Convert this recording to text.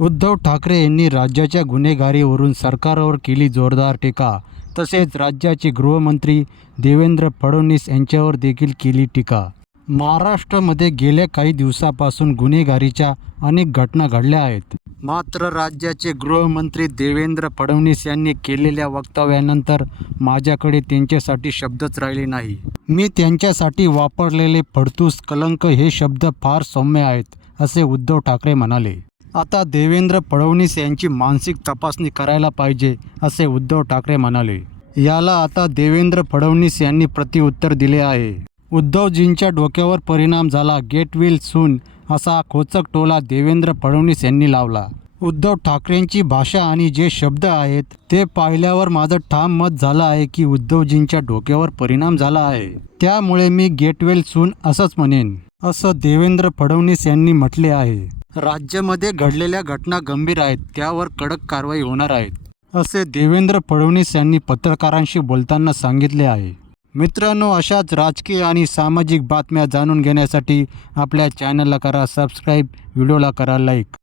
उद्धव ठाकरे यांनी राज्याच्या गुन्हेगारीवरून सरकारवर केली जोरदार टीका. तसेच राज्याचे गृहमंत्री देवेंद्र फडणवीस यांच्यावर देखील केली टीका. महाराष्ट्रामध्ये गेल्या काही दिवसापासून गुन्हेगारीच्या अनेक घटना घडल्या आहेत. मात्र राज्याचे गृहमंत्री देवेंद्र फडणवीस यांनी केलेल्या वक्तव्यानंतर माझ्याकडे त्यांच्यासाठी शब्दच राहिले नाही. मी त्यांच्यासाठी वापरलेले फडतूस कलंक हे शब्द फार सौम्य आहेत असे उद्धव ठाकरे म्हणाले. आता देवेंद्र फडणवीस यांची मानसिक तपासणी करायला पाहिजे असे उद्धव ठाकरे म्हणाले. याला आता देवेंद्र फडणवीस यांनी प्रतिउत्तर दिले आहे. उद्धवजींच्या डोक्यावर परिणाम झाला गेट विल सून असा खोचक टोला देवेंद्र फडणवीस यांनी लावला. उद्धव ठाकरेंची भाषा आणि जे शब्द आहेत ते पाहिल्यावर माझं ठाम मत झालं आहे की उद्धवजींच्या डोक्यावर परिणाम झाला आहे. त्यामुळे मी गेटवेल सून असंच म्हणेन असं देवेंद्र फडणवीस यांनी म्हटले आहे. राज्यामध्ये घडलेल्या घटना गंभीर आहेत त्यावर कडक कारवाई होणार आहेत असे देवेंद्र फडणवीस यांनी पत्रकारांशी बोलताना सांगितले आहे. मित्रांनो अशाच राजकीय आणि सामाजिक बातम्या जाणून घेण्यासाठी आपल्या चॅनलला करा सबस्क्राईब व्हिडिओला करा लाईक